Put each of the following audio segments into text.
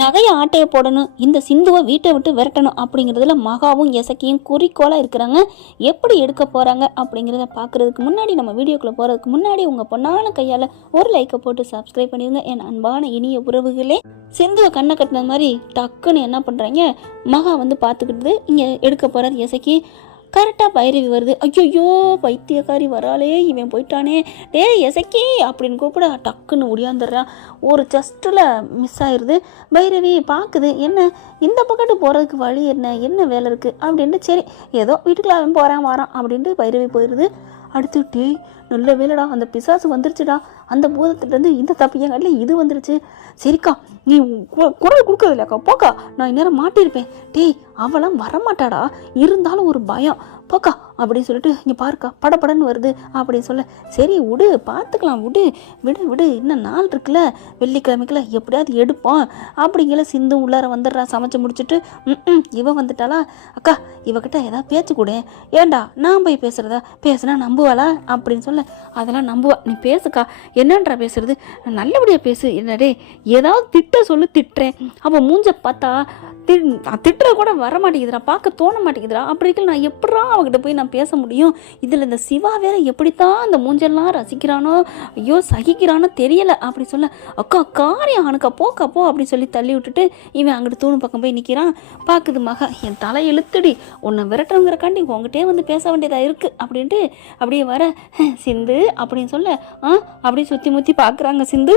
நகையை ஆட்டையை போடணும், இந்த சிந்துவை வீட்டை விட்டு விரட்டணும் அப்படிங்கிறதுல மகாவும் எசக்கியும் குறிக்கோளாக இருக்கிறாங்க. எப்படி எடுக்க போகிறாங்க அப்படிங்கிறத பார்க்குறதுக்கு முன்னாடி, நம்ம வீடியோக்குள்ளே போகிறதுக்கு முன்னாடி உங்கள் பொண்ணான கையால் ஒரு லைக்கை போட்டு சப்ஸ்கிரைப் பண்ணிடுங்க என் அன்பான இனிய உறவுகளே. சிந்துவை கண்ணை கட்டின மாதிரி டக்குன்னு என்ன பண்ணுறாங்க, மகா வந்து பார்த்துக்கிட்டு இங்கே எடுக்க போகிறார் எசக்கி. கரெக்டாக பைரவி வருது. ஐயோ பைத்தியக்காரி வராளே, இவன் போயிட்டானே, டே எசக்கி அப்படின்னு கூப்பிட டக்குன்னு ஒடியாந்துடுறான். ஒரு ஜஸ்ட்டில் மிஸ் ஆயிடுது. பைரவி பார்க்குது, என்ன இந்த பக்கத்து போகிறதுக்கு வழி என்ன வேலை இருக்குது அப்படின்ட்டு, சரி ஏதோ வீட்டுக்குள்ள அவன் போகிறான் வரான் அப்படின்ட்டு பைரவி போயிடுது. அடுத்து டே நல்ல வேலைடா, அந்த பிசாசு வந்துருச்சுடா, அந்த பூதத்துலேருந்து இந்த தப்பு என் கட்டில் இது வந்துருச்சு. சரிக்கா நீ குரல் கொடுக்கறது இல்லைக்கா, போக்கா நான் இந்நேரம் மாட்டியிருப்பேன். டேய் அவளாம் வரமாட்டாடா, இருந்தாலும் ஒரு பயம், போக்கா அப்படின்னு சொல்லிட்டு இங்கே பாருக்கா படப்படன்னு வருது அப்படின்னு சொல்ல, சரி விடு பார்த்துக்கலாம், விடு விடு விடு இன்னும் நாள் இருக்குல்ல, வெள்ளிக்கிழமைக்குள்ள எப்படியாவது எடுப்போம் அப்படிங்கிற சிந்து உள்ளார வந்துடுறா. சமைச்சு முடிச்சுட்டு இவ வந்துட்டாளா, அக்கா இவகிட்ட ஏதாவது பேச்சு கூட, ஏண்டா நான் போய் பேசுனா நம்புவாளா அப்படின்னு சொல்ல, அதெல்லாம் நம்புவா, நீ பேசுக்கா, என்னன்றா பேசுறது, நல்லபடியாக பேசு, என்னடே ஏதாவது திட்ட சொல்லு, திட்டுறேன். அவள் மூஞ்ச பார்த்தா திட்டுற கூட வர மாட்டேங்குதுடா, பார்க்க தோண மாட்டேங்குதுடா, அப்படிக்கு நான் எப்படா அவகிட்ட போய் நான் பேச முடியும். இதில் இந்த சிவா வேற எப்படித்தான் அந்த மூஞ்செல்லாம் ரசிக்கிறானோ, ஐயோ சகிக்கிறானோ தெரியலை அப்படி சொல்ல, அக்கா காரியம் அவனுக்கா போக்கா போ அப்படின்னு சொல்லி தள்ளி விட்டுட்டு இவன் அங்கிட்டு தூணு பக்கம் போய் நிற்கிறான். பார்க்குது மகா, என் தலை இழுத்துடி, உன்னை விரட்டுறங்கிறக்காண்டி உங்ககிட்டே வந்து பேச வேண்டியதாக இருக்குது அப்படின்ட்டு அப்படியே வர, சிந்து அப்படின்னு சொல்ல அப்படியே சுற்றி முற்றி பார்க்குறாங்க. சிந்து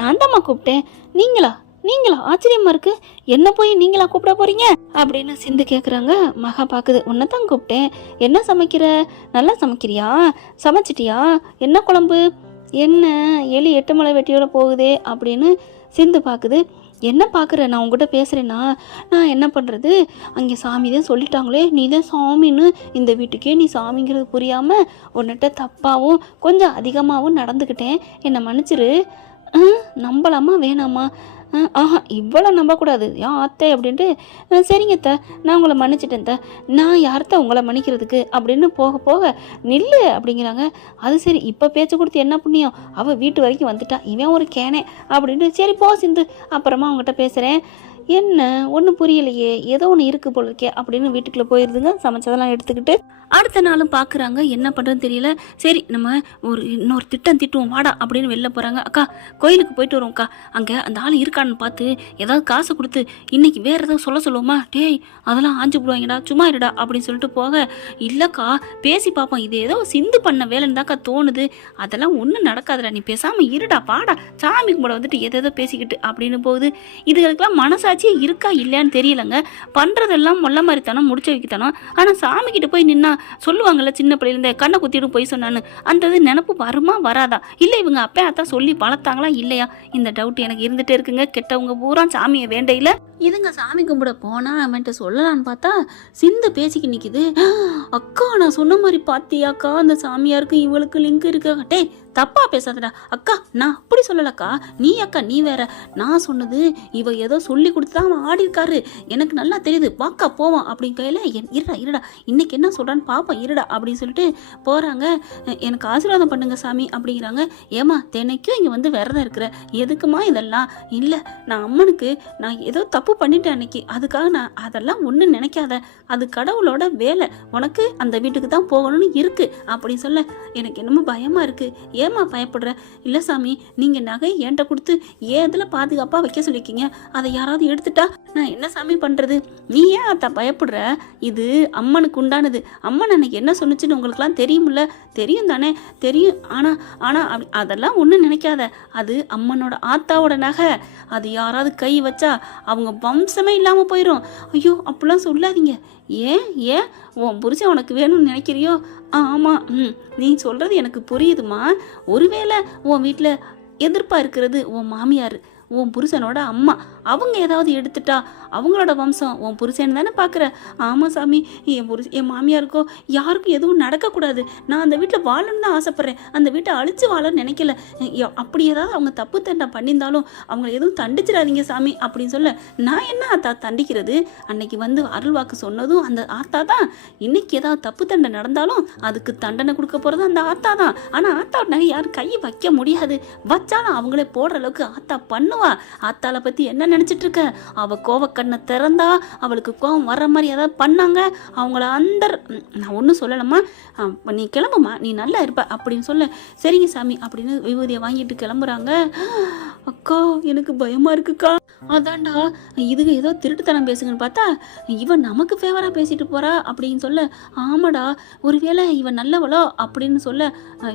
நான் தான்மா கூப்பிட்டேன், நீங்களா ஆச்சரியமா இருக்கு, என்ன போய் நீங்களா கூப்பிட போறீங்க அப்படின்னு சிந்து கேட்குறாங்க. மகா பார்க்குது, உன்னைத்தான் கூப்பிட்டேன், என்ன சமைக்கிற, நல்லா சமைக்கிறியா, சமைச்சிட்டியா, என்ன குழம்பு, என்ன எலி 8 மலை வெட்டியோட போகுதே அப்படின்னு சிந்து பார்க்குது. என்ன பார்க்குற, நான் உங்ககிட்ட பேசுகிறேன்னா நான் என்ன பண்ணுறது, அங்கே சாமி தான் சொல்லிட்டாங்களே, நீ தான் சாமின்னு, இந்த வீட்டுக்கே நீ சாமிங்கிறது புரியாமல் உன்னிட்ட தப்பாகவும் கொஞ்சம் அதிகமாகவும் நடந்துக்கிட்டேன், என்னை மன்னிச்சிரு. நம்பலாமா வேணாமா, இவ்வளோ நம்பக்கூடாது ஏன் அத்தை அப்படின்ட்டு, சரிங்க அத்தை நான் உங்களை மன்னிச்சிட்டேன் அத்தை, நான் யார்த்த உங்களை மன்னிக்கிறதுக்கு அப்படின்னு போக போக நில்லு அப்படிங்கிறாங்க. அது சரி இப்போ பேச்சு கொடுத்து என்ன புண்ணியம், அவள் வீட்டு வரைக்கும் வந்துட்டா, இவன் ஒரு கேனே அப்படின்ட்டு, சரி போ சிந்து அப்புறமா அவங்ககிட்ட பேசுகிறேன். என்ன ஒன்றும் புரியலையே, ஏதோ ஒன்று இருக்குது போல இருக்கே அப்படின்னு வீட்டுக்குள்ளே போயிருதுங்க. சமைச்சதெல்லாம் எடுத்துக்கிட்டு அடுத்த நாளும் பார்க்குறாங்க, என்ன பண்ணுறதுன்னு தெரியல. சரி நம்ம இன்னொரு திட்டுவோம் வாடா அப்படின்னு வெளில போகிறாங்க. அக்கா கோயிலுக்கு போயிட்டு வருவோம்க்கா, அங்கே அந்த ஆள் இருக்கான்னு பார்த்து ஏதாவது காசு கொடுத்து இன்னைக்கு வேறு ஏதாவது சொல்லுவோமா, டேய் அதெல்லாம் ஆஞ்சு போடுவாங்கடா சும்மா இருடா அப்படின்னு சொல்லிட்டு போக, இல்லைக்கா பேசி பார்ப்போம், இது ஏதோ சிந்து பண்ண வேலைன்னு தாக்கா தோணுது, அதெல்லாம் ஒன்றும் நடக்காதுடா, நீ பேசாமல் இருடா பாடா, சாமி கும்பிட வந்துட்டு எதோ பேசிக்கிட்டு அப்படின்னு போகுது. இதுகளுக்கெல்லாம் மனசாட்சியே இருக்கா இல்லையான்னு தெரியலங்க, பண்ணுறதெல்லாம் மொல்ல மாதிரித்தானோ முடிச்ச வைக்கத்தானோ, ஆனால் சாமிக்கிட்ட போய் நின்னா சொல்லுவாங்கல்ல சின்ன பிள்ளையிலேருந்தே கண்ணை குத்திட்டு போய் சொன்னான்னு, அந்த இது நினப்பு வருமா வராதா, இல்லை இவங்க அப்பா அத்தான் சொல்லி வளர்த்தாங்களா இல்லையா, இந்த டவுட் எனக்கு இருந்துகிட்டே இருக்குங்க. கெட்டவங்க பூரா சாமியை வேண்டையில் இதுங்க சாமி கும்பிட போனா அவன்கிட்ட சொல்லலான்னு பார்த்தா சிந்து பேசிக்கு நிற்கிது. அக்கா நான் சொன்ன மாதிரி பார்த்தியாக்கா, அந்த சாமியாருக்கு இவளுக்கு லிங்க் இருக்கு, டே தப்பா பேசாதடா அக்கா, நான் அப்படி சொல்லலக்கா, நீ வேற, நான் சொன்னது இவ ஏதோ சொல்லி கொடுத்து தான் அவன் ஆடி இருக்காரு, எனக்கு நல்லா தெரியுது, வாக்கா போவான் அப்படின்னு கையில் இருடா இன்னைக்கு என்ன சொல்றான்னு பாப்போம் இருடா அப்படின்னு சொல்லிட்டு போறாங்க. எனக்கு ஆசீர்வாதம் பண்ணுங்க சாமி அப்படிங்கிறாங்க. ஏமா தினைக்கும் இங்க வந்து விரதம் இருக்கிற, எதுக்குமா இதெல்லாம், இல்லை நான் அம்மனுக்கு நான் ஏதோ தப்பு பண்ணிட்டேன் அன்னைக்கு, அதுக்காக நான் அதெல்லாம் ஒன்றும் நினைக்காத, அது கடவுளோட வேலை, உனக்கு அந்த வீட்டுக்கு தான் போகணும்னு இருக்கு அப்படின்னு சொல்ல, எனக்கு என்னமோ பயமா இருக்கு. ஏமா பயப்படுற, இல்லை சாமி நீங்கள் நகை என்கிட்ட கொடுத்து ஏதில் பாதுகாப்பாக வைக்க சொல்லியிருக்கீங்க, அதை யாராவது எடுத்துட்டா நான் என்ன சாமி பண்ணுறது, நீ ஏன் அத்தா பயப்படுற, இது அம்மனுக்கு உண்டானது, அம்மன் அன்னைக்கு என்ன சொன்னுச்சுன்னு உங்களுக்குலாம் தெரியுமில்ல, தெரியும் தானே தெரியும், ஆனால் அதெல்லாம் ஒன்றும் நினைக்காத, அது அம்மனோட ஆத்தாவோட நகை, அது யாராவது கை வச்சா அவங்க வம்சமே இல்லாமல் போயிடும். ஐயோ அப்படிலாம் சொல்லாதீங்க, ஏன் உன் புருஷன் உனக்கு வேணும்னு நினைக்கிறியோ, ஆமாம் நீ சொல்கிறது எனக்கு புரியுதுமா, ஒருவேளை உன் வீட்டில் எதிர்ப்பாக இருக்கிறது உன் மாமியார், உன் புருஷனோட அம்மா, அவங்க ஏதாவது எடுத்துட்டா அவங்களோட வம்சம் உன் புருஷன் தானே பார்க்குற. ஆமாம் சாமி, என் மாமியாருக்கோ யாருக்கும் எதுவும் நடக்கக்கூடாது, நான் அந்த வீட்டில் வாழணும்னு தான் ஆசைப்பட்றேன், அந்த வீட்டை அழிச்சு வாழன்னு நினைக்கல, அப்படி ஏதாவது அவங்க தப்பு தண்டை பண்ணியிருந்தாலும் அவங்கள எதுவும் தண்டிச்சிடாதீங்க சாமி அப்படின்னு சொல்ல, நான் என்ன ஆத்தா தண்டிக்கிறது, அன்னைக்கு வந்து அருள் வாக்கு சொன்னதும் அந்த ஆத்தா தான், இன்னைக்கு ஏதாவது தப்பு தண்டை நடந்தாலும் அதுக்கு தண்டனை கொடுக்க போகிறது அந்த ஆத்தா தான், ஆனால் ஆத்தா நகை யாரும் கை வைக்க முடியாது, வச்சாலும் அவங்களே போடுற அளவுக்கு ஆத்தா பண்ணுவாங்க சொல்லுவா. அத்தாளை பற்றி என்ன நினச்சிட்டு இருக்க? அவள் கோவக்கண்ணை திறந்தா அவளுக்கு கோவம் வர்ற மாதிரி ஏதாவது பண்ணாங்க, அவங்கள நான் ஒன்றும் சொல்லலம்மா, நீ கிளம்புமா, நீ நல்லா இருப்ப அப்படின்னு சொல்ல. சரிங்க சாமி அப்படின்னு விபூதியை வாங்கிட்டு கிளம்புறாங்க. அக்கா எனக்கு பயமாக இருக்குக்கா. அதான்டா இதுக்கு ஏதோ திருட்டுத்தனம் பேசுங்கன்னு பார்த்தா இவன் நமக்கு ஃபேவராக பேசிட்டு போகிறா அப்படின்னு சொல்ல. ஆமாடா ஒருவேளை இவன் நல்லவளோ அப்படின்னு சொல்ல.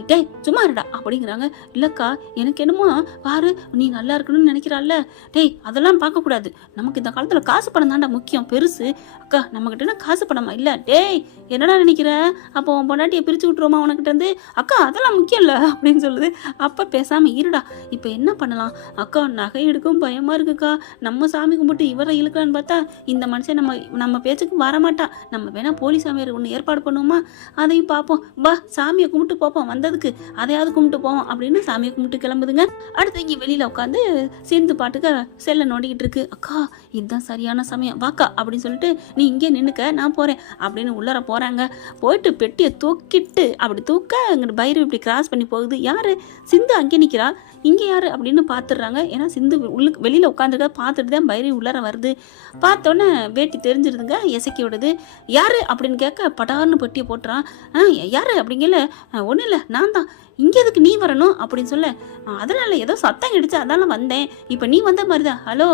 டேய் சும்மா இருடா அப்படிங்கிறாங்க. இல்லைக்கா எனக்கு என்னமோ பாரு நீ நல்லா இருக்கணும்னு நினைக்கிறாள்ல, டேய் அதெல்லாம் பார்க்கக்கூடாது, நமக்கு இந்த காலத்தில் காசு பணம் தாண்டா முக்கியம் பெருசு. அக்கா நம்மக்கிட்ட காசு பணமா இல்லை? டேய் என்னடா நினைக்கிற, அப்போ உன் பொண்டாட்டியை பிரித்து விட்டுருவோமா உனக்கிட்ட இருந்து? அக்கா அதெல்லாம் முக்கியம் இல்லை அப்படின்னு சொல்லுது. அப்போ பேசாமல் இருடா, இப்போ என்ன பண்ணலாம் அக்கா, நகை எடுக்கவும் பயமாக இருக்குக்கா, நம்ம சாமி கும்பிட்டு இவரை இழுக்கலான்னு பார்த்தா இந்த மனுஷன் நம்ம பேச்சுக்கு வரமாட்டா, நம்ம வேணா போலீஸ் சாமியார் ஒன்று ஏற்பாடு பண்ணுவோமா, அதையும் பார்ப்போம், வா சாமியை கும்பிட்டு பார்ப்போம், வந்ததுக்கு அதையாவது கும்பிட்டு போவோம் அப்படின்னு சாமியை கும்பிட்டு கிளம்புதுங்க. அடுத்து இங்கே வெளியில் உட்காந்து சேர்ந்து பாட்டுக்க செல்லை நோண்டிக்கிட்டு இருக்கு. அக்கா இதுதான் சரியான சமயம், வாக்கா அப்படின்னு சொல்லிட்டு நீ இங்கே நின்றுக்க நான் போகிறேன் அப்படின்னு உள்ளர போகிறாங்க. போயிட்டு பெட்டியை தூக்கிட்டு அப்படி தூக்க அங்கிட்டு பைரவி இப்படி கிராஸ் பண்ணி போகுது. யார்? சிந்து அங்கே நிற்கிறா, இங்கே யார் அப்படின்னு பார்த்துடுறாங்க. ஏன்னா சிந்து வெளியில் உட்காந்துருக்க பார்த்துட்டு தான் பைரவி உள்ளர வருது. பார்த்தோன்னே வேட்டி தெரிஞ்சிருதுங்க இசக்கியோடது. யார் அப்படின்னு கேட்க படார்னு பெட்டியை போட்டுறான். யார் அப்படிங்கல, ஒன்றும் இல்லை நான் தான், இங்கே எதுக்கு நீ வரணும் அப்படின்னு சொல்ல. அதனால ஏதோ சத்தம் கிடிச்சு அதெல்லாம் வந்தேன், இப்போ நீ வந்த மாதிரி தான். ஹலோ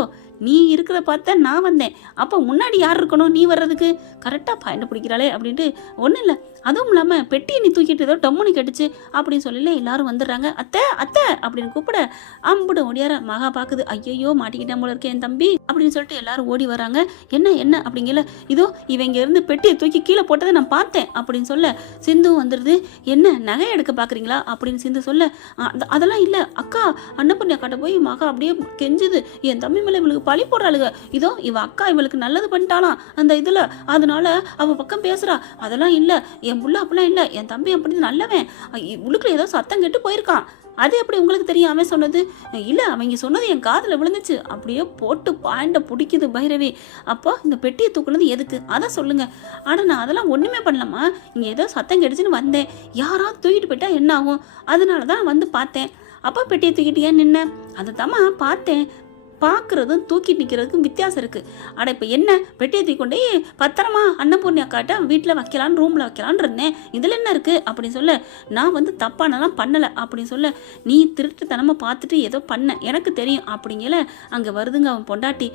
நீ இருக்கிற பார்த்தா நான் வந்தேன், அப்போ முன்னாடி யார் இருக்கணும் நீ வர்றதுக்கு? கரெக்டாக பாயிண்ட் பிடிக்கிறாளே அப்படின்ட்டு. ஒன்றும் இல்லை, அதுவும் இல்லாமல் பெட்டியை நீ தூக்கிட்டு ஏதோ டம்முன்னு கேட்டுச்சு அப்படின்னு சொல்லல. எல்லாரும் வந்துடுறாங்க. அத்தை அத்தை அப்படின்னு கூப்பிட அம்புட ஓடியார. மகா பார்க்குது, ஐயோ மாட்டிக்கிட்டேன் போல இருக்கேன் என் தம்பி அப்படின்னு சொல்லிட்டு எல்லாரும் ஓடி வராங்க. என்ன என்ன அப்படிங்கல, இதோ இவங்க இருந்து பெட்டியை தூக்கி கீழே போட்டதை நான் பார்த்தேன் அப்படின்னு சொல்ல. சிந்து வந்துடுது. என்ன நகை எடுக்க பார்க்குறீங்களா அப்படின்னு சிந்து சொல்ல. அதெல்லாம் இல்லை அக்கா, அன்னபூர்ணி அக்காட்ட போய் மகா அப்படியே கெஞ்சுது, என் தம்பி மேலே இவளுக்கு பழி போடுறாளுங்க, இதோ இவ அக்கா இவளுக்கு நல்லது பண்ணிட்டாலாம் அந்த இதில், அதனால அவள் பக்கம் பேசுகிறா. அதெல்லாம் இல்லை, என் புள்ள அப்படிலாம் இல்லை, என் தம்பி அப்படி நல்லவன், உள்ளுக்குள்ள ஏதோ சத்தம் கெட்டு போயிருக்கான், அது எப்படி உங்களுக்கு தெரியும் அவன் சொன்னது? இல்லை அவங்க சொன்னது என் காதில் விழுந்துச்சு. அப்படியே போட்டு பாயிண்ட பிடிக்குது பைரவி. அப்போ இந்த பெட்டியை தூக்குனது எதுக்கு அதை சொல்லுங்க. ஆனால் நான் அதெல்லாம் ஒன்றுமே பண்ணலாமா, இங்கே ஏதோ சத்தம் கெடுச்சுன்னு வந்தேன், யாராவது தூக்கிட்டு போயிட்டா என்ன ஆகும், அதனால தான் வந்து பார்த்தேன். அப்போ பெட்டியை தூக்கிட்டு ஏன் நின்ன? அதை தாம்மா பார்த்தேன். பார்க்குறதும் தூக்கி நிற்கிறதுக்கும் வித்தியாசம் இருக்குது. அட இப்போ என்ன, பெட்டியை தூக்கி கொண்டே பத்திரமா அன்னபூர்ணி அக்காட்ட வீட்டில் வைக்கலான்னு ரூமில் வைக்கலான்னு இருந்தேன், இதில் என்ன இருக்குது அப்படின்னு சொல்ல. நான் வந்து தப்பானலாம் பண்ணலை அப்படின்னு சொல்ல. நீ திருட்டுத்தனமாக பார்த்துட்டு ஏதோ பண்ண எனக்கு தெரியும் அப்படிங்கல. அங்கே வருதுங்க அவன் பொண்டாட்டி.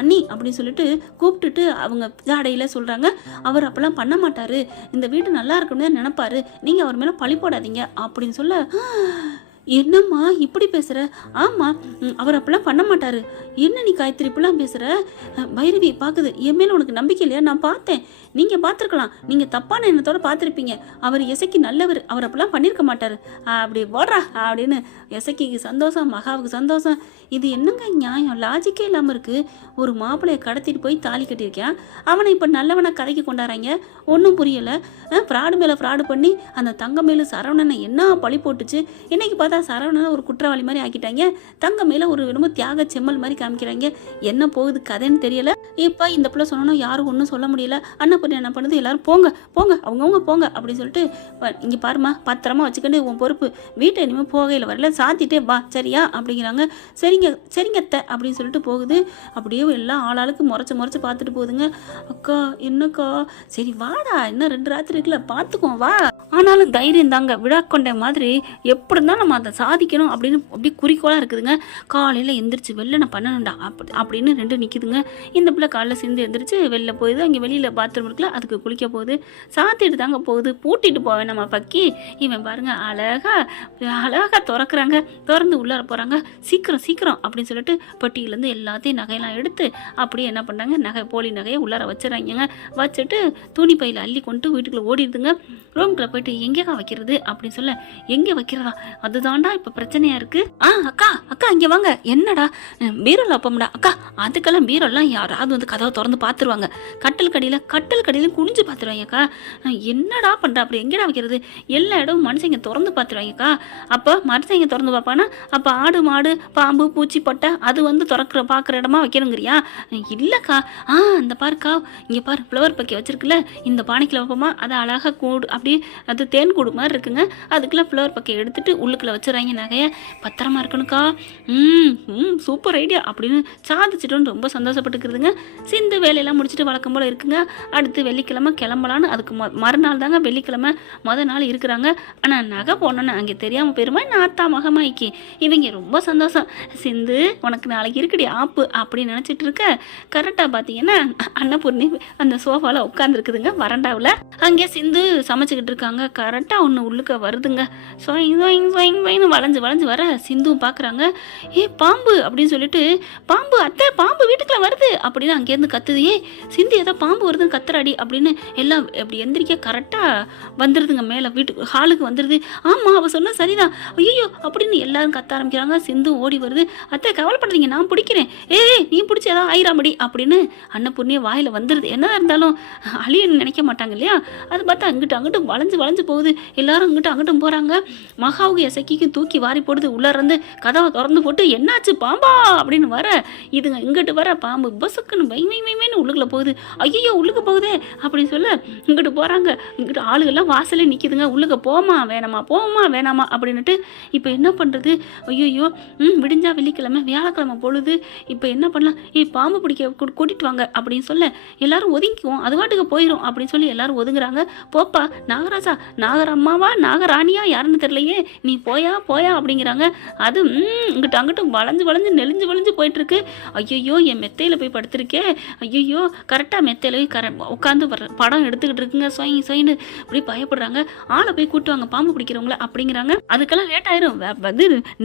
அண்ணி அப்படின்னு சொல்லிட்டு கூப்பிட்டுட்டு அவங்க ஜாடையில் சொல்கிறாங்க, அவர் அப்போல்லாம் பண்ண மாட்டார், இந்த வீடு நல்லா இருக்கணும்னு தான் நினைப்பாரு, நீங்கள் அவர் மேலே பழி போடாதீங்க அப்படின்னு சொல்ல. என்னம்மா இப்படி பேசுகிற? ஆமாம் அவர் அப்பெல்லாம் பண்ண மாட்டார். என்ன நீ காயத்ரி இப்பெல்லாம் பேசுகிற? பைரவி பார்க்குது. என் மேலே உனக்கு நம்பிக்கை இல்லையா? நான் பார்த்தேன், நீங்கள் பார்த்துருக்கலாம், நீங்கள் தப்பான எண்ணத்தோடு பார்த்துருப்பீங்க, அவர் இசைக்கு நல்லவர், அவர் அப்பெல்லாம் பண்ணியிருக்க மாட்டார் அப்படி போடுறா அப்படின்னு. இசைக்கு சந்தோஷம், மகாவுக்கு சந்தோஷம். இது என்னங்க நியாயம், லாஜிக்கே இல்லாமல் இருக்குது. ஒரு மாப்பிள்ளையை கடத்திட்டு போய் தாலி கட்டியிருக்கேன், அவனை இப்போ நல்லவனை கதைக்கு கொண்டாடுறாங்க, ஒன்றும் புரியலை. ஃப்ராடு மேலே ஃப்ராடு பண்ணி அந்த தங்க மேலே சரவணனை என்ன பழி போட்டுச்சு. இன்னைக்கு பார்த்தா சரவணனை ஒரு குற்றவாளி மாதிரி ஆக்கிட்டாங்க, தங்க மேலே ஒரு என்னமோ தியாக செம்மல் மாதிரி காமிக்கிறாங்க. என்ன போகுது கதைன்னு தெரியல. இப்போ இந்த பிள்ளை சொன்னோம் யாரும் ஒன்றும் சொல்ல முடியல. அன்னபூர்ணி என்ன பண்ணுது, எல்லாரும் போங்க போங்க அவங்கவுங்க போங்க அப்படின்னு சொல்லிட்டு, இங்கே பாருமா பத்திரமா வச்சுக்கிட்டு உன் பொறுப்பு, வீட்டை இனிமேல் போகையில் வரல சாத்திட்டே வா சரியா அப்படிங்கிறாங்க. சரிங்க சரிங்க அத்தை அப்படின்னு சொல்லிட்டு போகுது. அப்படியே எல்லாம் ஆளாளுக்கு முறைச்சு பார்த்துட்டு போகுதுங்க. அக்கா என்னக்கா, சரி வாடா இன்னும் 2 ராத்திரி இருக்குல்ல பார்த்துக்குவோம் வா. ஆனாலும் தைரியம் தாங்க, விழா கொண்ட மாதிரி எப்படி இருந்தாலும் நம்ம அதை சாதிக்கணும் அப்படின்னு அப்படி குறிக்கோளாக இருக்குதுங்க. காலையில் எந்திரிச்சு வெளில நான் பண்ணணும்டா அப்படின்னு 2 நிற்கிதுங்க. இந்த பிள்ளை காலைல சேர்ந்து எந்திரிச்சு வெளில போகுது. அங்கே வெளியில் பாத்ரூம் இருக்குல்ல அதுக்கு குளிக்க போகுது. சாத்திட்டு தாங்க போகுது, பூட்டிட்டு போவேன் நம்ம பக்கி. இவன் பாருங்க அழகாக திறக்கிறாங்க, திறந்து உள்ளார போகிறாங்க. சீக்கிரம் சீக்கிரம் அப்படின்னு சொல்லிட்டு பெட்டியிலேருந்து எல்லாத்தையும் நகையெல்லாம் எடுத்து அப்படியே என்ன பண்ணுறாங்க, போலி நகையை உள்ளார வச்சுறாங்க. வச்சுட்டு துணி பையில் அள்ளி கொண்டு வீட்டுக்குள்ளே ஓடிடுதுங்க. ரூம்குள்ளே போயிட்டு எங்கேக்கா வைக்கிறது அப்படின்னு சொல்ல. எங்கே வைக்கிறதா, அதுதான்டா இப்போ பிரச்சனையாக இருக்குது. அக்கா அக்கா இங்கே வாங்க. என்னடா பீரோல அப்பம்டா? அக்கா அதுக்கெல்லாம் பீரோலாம் யாராவது வந்து கதவை திறந்து பார்த்துருவாங்க, கட்டல் கடியிலும் குனிஞ்சு பார்த்துருவாங்க. அக்கா என்னடா பண்ணுற, அப்படி எங்கடா வைக்கிறது? எல்லா இடமும் மனுஷங்க திறந்து பார்த்துருவாங்கக்கா. அப்போ மனுஷங்க திறந்து பார்ப்பானா, அப்போ ஆடு மாடு பாம்பு பூச்சி பட்டை அது வந்து பார்க்குற இடமா வைக்கணுங்கிறியா? இல்லைக்கா. அந்த பாருக்கா, இங்கே பாரு ஃப்ளவர் பக்கி வச்சிருக்குல்ல, இந்த பானைக்குள்ள வைப்போமா, அது அழகாக கூடு அப்படியே அது தேன் கூடு மாதிரி இருக்குங்க. அதுக்குள்ளே ஃப்ளவர் பக்கி எடுத்துட்டு உள்ளுக்குள்ளே வச்சுறாங்க நகையை. பத்திரமா இருக்கணுக்கா. சூப்பர் ஐடியா அப்படின்னு சாதிச்சிட்டோன்னு ரொம்ப சந்தோஷப்பட்டுக்கிறதுங்க. சிந்து வேலையெல்லாம் முடிச்சுட்டு வழக்கம் போல் இருக்குங்க. அடுத்து வெள்ளிக்கிழமை கிளம்பலான்னு அதுக்கு மறுநாள் தாங்க வெள்ளிக்கிழமை நாள் இருக்கிறாங்க. ஆனால் நகை போனோன்னு அங்கே தெரியாமல் போயிருமா நாத்தா மகமாய்க்கு. இவங்க ரொம்ப சந்தோஷம். சிந்து உனக்கு நாளைக்கு இருக்குடி ஆப்பு அப்படின்னு நினச்சிட்டு இருக்க. கரெக்டாக பார்த்தீங்கன்னா அன்னபூர்ணி அந்த சோஃபாவில் உட்காந்துருக்குதுங்க வரண்டாவில். அங்கே சிந்து சமைச்சிக்கிட்டு இருக்காங்க. கரெக்டாக ஒன்று உள்ளுக்க வருதுங்க. வளைஞ்சு வளைஞ்சு வர சிந்து பார்க்குறாங்க. பாம்பு அப்படின்னு சொல்லிட்டு, பாம்பு அத்தை, பாம்பு வீட்டுக்குள்ள வருது அப்படின்னு அங்கேருந்து கத்துது. சிந்து ஏதோ பாம்பு வருதுன்னு கத்துறாடி அப்படின்னு எல்லாம் அப்படி எந்திரிக்க கரெக்டாக வந்துடுதுங்க. மேலே வீட்டுக்கு ஹாலுக்கு வந்துடுது. ஆமாம் அவள் சொன்னால் சரிதான். ஐயோ அப்படின்னு எல்லாரும் கத்த ஆரம்பிக்கிறாங்க. சிந்து ஓடி வருது. அத்தை கவலைப்படுறீங்க, நான் பிடிக்கிறேன். நீ பிடிச்சி ஏதாவது ஆயிராமடி அப்படின்னு அன்னபூர்ணியை வாயில் வந்துடுது. என்ன இருந்தாலும் அழியன்னு நினைக்க மாட்டாங்க இல்லையா? அது பார்த்தா அங்கிட்டும் வளைஞ்சு போகுது. எல்லாரும் அங்கிட்டும் போகிறாங்க. மகாவுக்கு எசக்கிக்கு தூக்கி வாரி போடுது. உள்ளே இருந்து கதவை திறந்து போட்டு என்னாச்சு பாம்பா அப்படின்னு வர, இதுங்க இங்கிட்டு வர பாம்பு பசுக்குன்னு வைமைன்னு உள்ளுக்குள்ள போகுது. ஐயோ உள்ளுக்கு போகுதே அப்படின்னு சொல்ல இங்கிட்டு போகிறாங்க. இங்கிட்டு ஆளுகள்லாம் வாசலே நிற்கிதுங்க. உள்ளுக்க போமா வேணாமா அப்படின்னுட்டு இப்போ என்ன பண்ணுறது? ஐயோ விடிஞ்சா வெள்ளிக்கிழமை வியாழக்கிழமை பொழுது, இப்போ என்ன பண்ணலாம்? பாம்பு பிடிக்க கூட்டிட்டு வாங்க அப்படின்னு சொல்ல எல்லாரும் ஒதுங்கிக்குவோம், அது வாட்டுக்கு போயிடும் அப்படின்னு சொல்லி எல்லாரும் ஒதுங்குறாங்க. போப்பா நாகராஜா, நாகரம்மாவா நாகராணியா யாருன்னு தெரியலையே, நீ போயா அப்படிங்கிறாங்க. அது அங்கிட்டும் வளைஞ்சு நெளிஞ்சு போயிட்டு இருக்கு. ஐயோ என் மெத்தையில் போய் படுத்திருக்கே. ஐயோ கரெக்டாக மெத்தையில் போய் உட்காந்து படம் எடுத்துக்கிட்டு இருக்குங்க. சொயின்னு அப்படி பயப்படுறாங்க. ஆளை போய் கூட்டுவாங்க பாம்பு பிடிக்கிறவங்கள அப்படிங்கிறாங்க. அதுக்கெல்லாம் லேட் ஆயிரும்,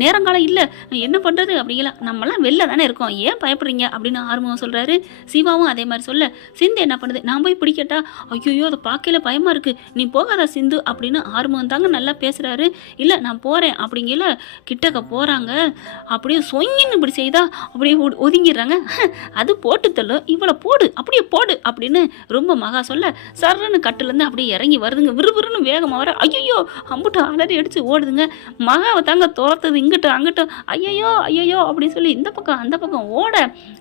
நேரங்காலம் இல்லை, என்ன பண்ணுறது அப்படிங்களா? நம்மளாம் வெளில தானே இருக்கோம், ஏன் பயப்படுறீங்க அப்படின்னு ஆர்வம் சொல்கிறாரு. சிவாவும் அதே மாதிரி சொல்ல சிந்து என்ன பண்ணுது, நான் போய் பிடிக்கட்டா? ஐயோ அதை பார்க்கல பயமாக இருக்குது, நீ போகாதா சிந்து அப்படின்னு ஆர்வம் தாங்க நல்லா பேசுகிறாரு. இல்லை நான் போகிறேன் அப்படிங்கல கிட்டக்க போகிறாங்க. அப்படியே சொயின்னு இப்படி செய்தா அப்படியே ஒதுங்கிடுறாங்க. அது போட்டு தள்ளு, இவ்வளோ போடு அப்படியே போடு அப்படின்னு ரொம்ப மகா சொல்ல சர்றன்னு கட்டுலேருந்து அப்படியே இறங்கி வருதுங்க. விறுவிறுன்னு வேகமாக வர ஐயோ அம்புட்டு அலறி அடித்து ஓடுதுங்க. மகாவை தாங்க துரத்துது. அங்கிட்டும் ஐயோ அப்படின்னு சொல்லி இந்த பக்கம் அந்த பக்கம் ஓட,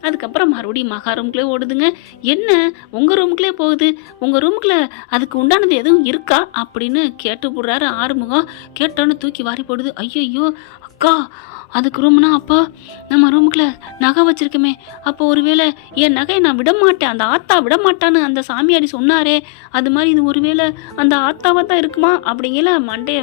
அதுக்கப்புறம் மறுபடியும் மகா ரூமுக்குள்ளே ஓடுதுங்க. என்ன உங்கள் ரூமுக்குள்ளே போகுது, உங்கள் ரூமுக்குள்ள அதுக்கு உண்டானது எதுவும் இருக்கா அப்படின்னு கேட்டு போடுறாரு ஆறுமுகம். கேட்டோன்னு தூக்கி வாரி போடுது. ஐயோ அக்கா அதுக்கு ரூம்னா, அப்போ நம்ம ரூமுக்குள்ள நகை வச்சிருக்கமே, அப்போ ஒருவேளை என் நகையை நான் விடமாட்டேன், அந்த ஆத்தா விடமாட்டான்னு அந்த சாமியாடி சொன்னாரே, அது மாதிரி இது ஒருவேளை அந்த ஆத்தாவாக தான் இருக்குமா அப்படிங்கல மண்டையை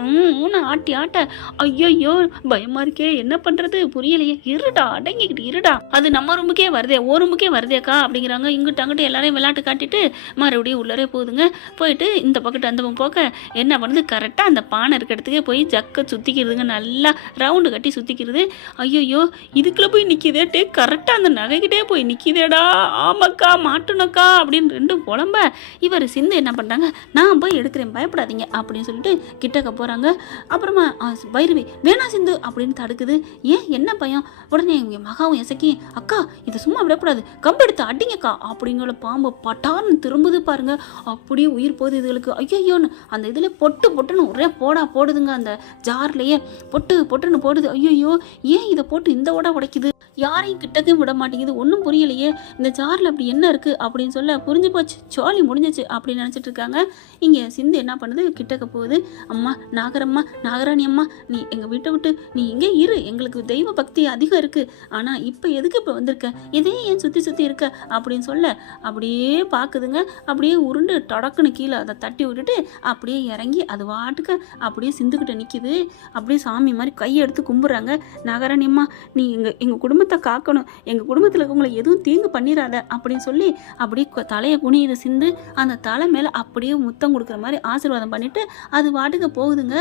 ஆட்ட ஐயோ பயமா இருக்கே, என்ன பண்றது புரியலையே, இருடா அடங்கிக்கிட்டு இருடா, அது நம்ம ரூமுக்கே வருதே, ஓ ரூமுக்கே வருதேக்கா அப்படிங்கிறாங்க. அங்கிட்டு எல்லாரையும் விளையாட்டு காட்டிட்டு மறுபடியும் உள்ளரே போகுதுங்க. போயிட்டு இந்த பக்கத்து அந்த போக்க என்ன பண்ணுது, கரெக்டாக அந்த பானை இருக்க இடத்துக்கே போய் ஜக்க சுற்றிக்கிறதுங்க. நல்லா ரவுண்டு கட்டி சுற்றிக்கிறது. ஐயோ இதுக்குள்ள போய் நிற்கிதே, கரெக்டாக அந்த நகைக்கிட்டே போய் நிற்கிதேடா, ஆமாக்கா மாட்டுனக்கா அப்படின்னு ரெண்டும் புலம்ப இவர் சிந்து என்ன பண்ணுறாங்க, நான் போய் எடுக்கிறேன் பயப்படாதீங்க அப்படின்னு சொல்லிட்டு கிட்டக்க போகிறாங்க. அப்புறமா பைரவி வேணா சிந்து அப்படின்னு தடுக்குது. ஏன் என்ன பயம்? உடனே இவங்க மகாவும் எசக்கி, அக்கா இது சும்மா விடக்கூடாது, கம்பு எடுத்து அடிங்கக்கா அப்படிங்கிற பாம்பு பட்டான்னு திரும்புது பாருங்க. அப்படியே உயிர் போகுது இதுகளுக்கு. ஐயோன்னு அந்த இதில் பொட்டுன்னு ஒரே போடுதுங்க. அந்த ஜார்லேயே பொட்டுன்னு போடுது. ஐயோ ஏன் இதை போட்டு இந்த உடைக்குது, யாரையும் கிட்டக்கும் விட மாட்டேங்குது, ஒன்றும் புரியலையே, இந்த ஜாரில் அப்படி என்ன இருக்குது அப்படின்னு சொல்ல புரிஞ்சு போச்சு, சோழி முடிஞ்சிச்சு அப்படின்னு நினச்சிட்டு இருக்காங்க. இங்கே சிந்து என்ன பண்ணுது, கிட்டக்க போகுது. அம்மா நாகராணி அம்மா, நீ எங்கள் வீட்டை விட்டு நீ இங்கே இரு, எங்களுக்கு தெய்வ பக்தி அதிகம் இருக்குது, ஆனால் இப்போ எதுக்கு இப்போ வந்திருக்க, இதே ஏன் சுற்றி இருக்க அப்படின்னு சொல்ல அப்படியே பார்க்குதுங்க. அப்படியே உருண்டு டொடக்குன்னு கீழே அதை தட்டி விட்டுட்டு அப்படியே இறங்கி அது வாட்டுக்க அப்படியே சிந்துக்கிட்ட நிற்கிது. அப்படியே சாமி மாதிரி கையை எடுத்து கும்பிட்றாங்க. நாகராணி அம்மா நீ எங்கள் குடும்பத்தை காக்கணும், எங்கள் குடும்பத்தில் இருக்கவங்களை எதுவும் தீங்கு பண்ணிடாத அப்படின்னு சொல்லி அப்படியே தலையை குனியுது சிந்து. அந்த தலை மேலே அப்படியே முத்தம் கொடுக்குற மாதிரி ஆசீர்வாதம் பண்ணிட்டு அது வாட்டுக்கு போகுதுங்க.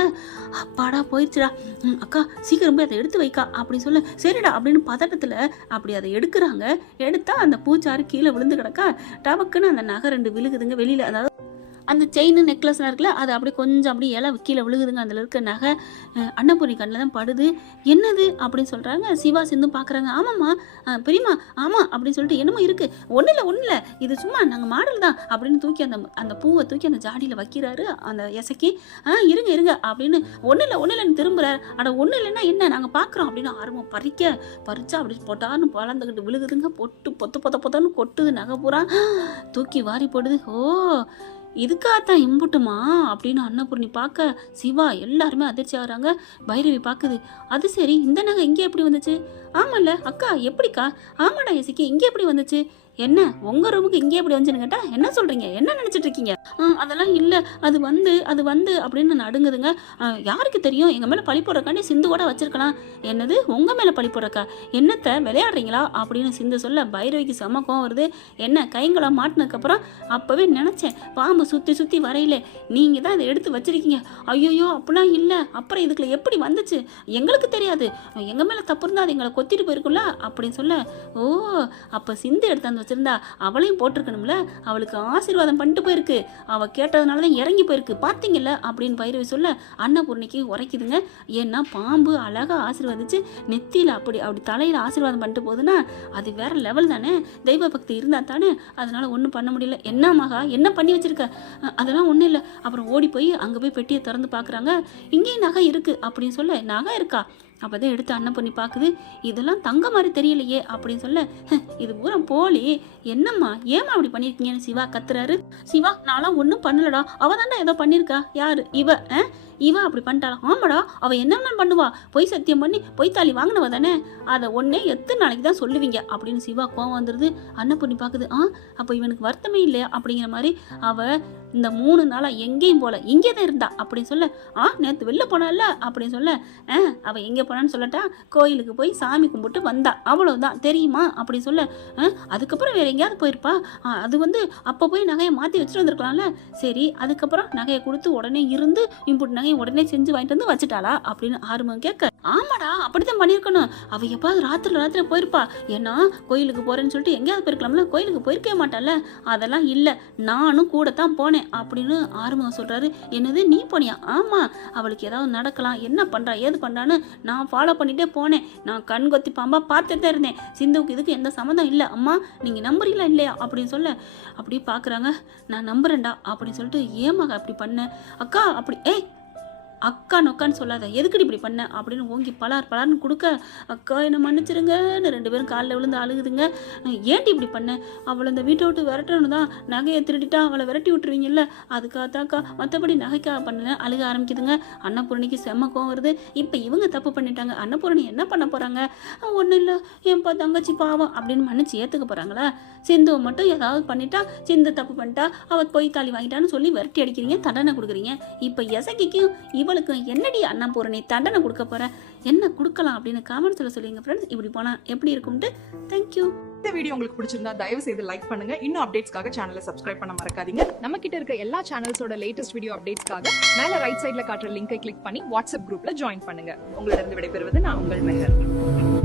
அப்பாடா போயிடுச்சுடா, அக்கா சீக்கிரம் போய் அதை எடுத்து வைக்கா அப்படின்னு சொல்ல சரிடா அப்படின்னு பதட்டத்தில் அப்படி அதை எடுக்கிறாங்க. எடுத்தா அந்த பூச்சாறு கீழே விழுந்து கிடக்கா. டபக்குன்னு அந்த நகை ரெண்டு விழுகுதுங்க வெளியில். அதாவது அந்த செயின் நெக்லஸ்லாம் இருக்குல்ல அது அப்படியே கொஞ்சம் அப்படியே இலை கீழே விழுகுதுங்க. அதில் இருக்க நகை அன்னபூர்ணி கண்ணில் தான் படுது. என்னது அப்படின்னு சொல்கிறாங்க. சிவா சிந்து பார்க்குறாங்க. ஆமாம்மா பெரியம்மா ஆமாம் அப்படின்னு சொல்லிட்டு என்னமோ இருக்குது. ஒன்றும் இல்லை இது சும்மா நாங்கள் மாடல் தான் அப்படின்னு தூக்கி அந்த பூவை தூக்கி அந்த ஜாடியில் வைக்கிறாரு அந்த இசக்கி. இருங்க அப்படின்னு ஒன்றும் இல்லைன்னு திரும்புகிறார். அட ஒன்றும் இல்லைன்னா என்ன நாங்கள் பார்க்குறோம் அப்படின்னு ஆர்வம் பறிச்சா அப்படி பொட்டான்னு பழந்துக்கிட்டு விழுகுதுங்க. பொத்தன்னு கொட்டுது நகை பூரா தூக்கி வாரி போடுது. ஓ இதுக்காகத்தான் இம்புட்டுமா அப்படின்னு அன்னபூர்ணி பார்க்க சிவா எல்லாருமே அதிர்ச்சி ஆகுறாங்க. பைரவி பார்க்குது. அது சரி இந்த நகை இங்கே எப்படி வந்துச்சு? ஆமாம்ல அக்கா எப்படிக்கா? ஆமாடா இசக்கி இங்கே எப்படி வந்துச்சு? என்ன உங்கள் ரூமுக்கு இங்கே எப்படி வந்துச்சுன்னு கேட்டால் என்ன சொல்கிறீங்க? என்ன நினச்சிட்டு இருக்கீங்க? அதெல்லாம் இல்லை அது வந்து அப்படின்னு நடுங்குதுங்க. யாருக்கு தெரியும் எங்கள் மேலே பழி போடுறக்காண்டி சிந்து கூட வச்சிருக்கலாம். என்னது உங்கள் மேலே பழி போடுறக்கா? என்னத்தை விளையாடுறீங்களா அப்படின்னு சிந்து சொல்ல பைரவிக்கு செம கோவம் வருது. என்ன கைங்களை மாட்டினதுக்கப்புறம் அப்போவே நினச்சேன் பாம்பு சுற்றி வரையில நீங்கள் தான் இதை எடுத்து வச்சிருக்கீங்க. ஐயோயோ அப்படிலாம் இல்லை. அப்புறம் இதுக்குள்ள எப்படி வந்துச்சு? எங்களுக்கு தெரியாது. எங்கள் மேலே தப்பு இருந்தால் அது எங்களை கொத்திட்டு போயிருக்குல்ல அப்படின்னு சொல்ல. ஓ அப்போ சிந்து எடுத்து அந்த வச்சிருந்தா அவளையும் போட்டிருக்கணும்ல. அவளுக்கு ஆசீர்வாதம் பண்ணிட்டு போயிருக்கு. அவள் கேட்டதுனால தான் இறங்கி போயிருக்கு பார்த்தீங்கல்ல அப்படின்னு பைரவி சொல்ல அன்னபூர்ணிக்கு உரைக்குதுங்க. ஏன்னா பாம்பு அழகாக ஆசீர்வதிச்சு நெத்தியில் அப்படி தலையில் ஆசீர்வாதம் பண்ணிட்டு போகுதுன்னா அது வேற லெவல் தானே. தெய்வ பக்தி இருந்தால் தானே. அதனால ஒன்றும் பண்ண முடியல. என்ன மகா என்ன பண்ணி வச்சிருக்க? அதெல்லாம் ஒன்றும் இல்லை. அப்புறம் ஓடி போய் அங்கே போய் பெட்டியை திறந்து பார்க்குறாங்க. இங்கேயும் நகை இருக்குது அப்படின்னு சொல்ல நகை இருக்கா? அப்போ தான் எடுத்து அன்னபூர்ணி பார்க்குது. இதெல்லாம் தங்க மாதிரி தெரியலையே அப்படின்னு சொல்ல இது பூரா போலி. என்னம்மா ஏமா அப்படி பண்ணியிருக்கீங்கன்னு சிவா கத்துறாரு. சிவா நான்லாம் ஒன்றும் பண்ணலடா. அவள் தாண்டா ஏதோ பண்ணியிருக்கா. யாரு இவ அப்படி பண்ணிட்டாளா? ஆமாடா அவள் என்ன பண்ணுவா? பொய் சத்தியம் பண்ணி பொய் தாலி வாங்கினவ தானே. அதை ஒன்னே எத்தனை நாளைக்கு தான் சொல்லுவீங்க அப்படின்னு சிவா கோவம் வந்துடுது. அன்னபூர்ணி பார்க்குது. அப்போ இவனுக்கு வருத்தமே இல்லையா அப்படிங்கிற மாதிரி. அவள் இந்த 3 நாளாக எங்கேயும் போல இங்கே தான் இருந்தா அப்படின்னு சொல்ல. நேற்று வெளில போனால அப்படின்னு சொல்ல. அவள் எங்கே போனான்னு சொல்லட்டா? கோயிலுக்கு போய் சாமி கும்பிட்டு வந்தா அவ்வளவுதான் தெரியுமா அப்படின்னு சொல்ல. அதுக்கப்புறம் வேற எங்கேயாவது போயிருப்பா. அது அப்போ போய் நகையை மாற்றி வச்சுட்டு வந்திருக்கலாம்ல. சரி அதுக்கப்புறம் நகையை கொடுத்து உடனே இருந்து இம்புட்டு நகையை உடனே செஞ்சு வாங்கிட்டு வந்து வச்சுட்டாளா அப்படின்னு ஆர்வம் கேட்க. ஆமாடா அப்படித்தான் பண்ணியிருக்கணும். அவள் எப்பாவது ராத்திரி போயிருப்பா. ஏன்னா கோயிலுக்கு போறேன்னு சொல்லிட்டு எங்கேயாவது போயிருக்கலாம்ல. கோயிலுக்கு போயிருக்கவே மாட்டால. அதெல்லாம் இல்லை நானும் கூட தான் போனேன் அப்படின்னு ஆர்வம் சொல்றாரு. என்னது நீ போனியா? ஆமா அவளுக்கு ஏதாவது நடக்கலாம் என்ன பண்றா ஏது பண்றான்னு நான் ஃபாலோ பண்ணிட்டே போனேன். நான் கண் கொத்தி பாம்பா பார்த்துட்டு தான் இருந்தேன். சிந்துவுக்கு இதுக்கு எந்த சம்மந்தம் இல்லை. அம்மா நீங்க நம்புறீங்களா இல்லையா அப்படின்னு சொல்ல. அப்படி பாக்குறாங்க. நான் நம்புறேன்டா அப்படின்னு சொல்லிட்டு ஏமாக அப்படி பண்ண அக்கா அப்படி அக்கா நொக்கான்னு சொல்லாத எதுக்கடி இப்படி பண்ண அப்படின்னு ஓங்கி பலார்னு கொடுக்க. அக்கா என்னை மன்னிச்சிருங்கன்னு 2 பேரும் காலில் விழுந்து அழுகுதுங்க. ஏன்டி இப்படி பண்ண? அவளை இந்த வீட்டை விட்டு விரட்டணும் தான். நகையை திருடிட்டா அவளை விரட்டி விட்டுருவீங்கல்ல அதுக்காகத்தாக்கா மற்றபடி நகைக்காக பண்ண அழுக ஆரம்பிக்குதுங்க. அன்னபூரணிக்கு செம்ம கோவம் வருது. இப்போ இவங்க தப்பு பண்ணிட்டாங்க. அன்னபூரணி என்ன பண்ண போகிறாங்க? ஒன்றும் இல்லை ஏன்பா தங்கச்சி பாவம் அப்படின்னு மன்னிச்சு ஏற்றுக்க போகிறாங்களா? சிந்துவை மட்டும் ஏதாவது பண்ணிட்டா சிந்து தப்பு பண்ணிட்டா அவள் போய் தாலி வாங்கிட்டான்னு சொல்லி விரட்டி அடிக்கிறீங்க தண்டனை கொடுக்குறீங்க. இப்போ எசக்கிக்கும் இவளுக்கு என்னடி அன்னபூரணி தண்டனை கொடுக்க போற? என்ன கொடுக்கலாம் அப்படின்னு காமெண்ட்ஸ்ல சொல்லுங்க ஃப்ரெண்ட்ஸ். இப்படி போனா எப்படி இருக்கும்ட்டு. தேங்க்யூ. இந்த வீடியோ உங்களுக்கு பிடிச்சிருந்தா தயவு செய்து லைக் பண்ணுங்க. இன்னும் அப்டேட்ஸ்க்காக சேனலை சப்ஸ்கிரைப் பண்ண மறக்காதீங்க. நம்ம கிட்ட இருக்க எல்லா சேனல்ஸோட லேட்டஸ்ட் வீடியோ அப்டேட்ஸ்க்காக மேல ரைட் சைடுல காட்டுற லிங்கை கிளிக் பண்ணி வாட்ஸ்அப் குரூப்ல ஜாயின் பண்ணுங்க. உங்களிடம் விடைபெறுவது நான் உங்கள் மெஹர்.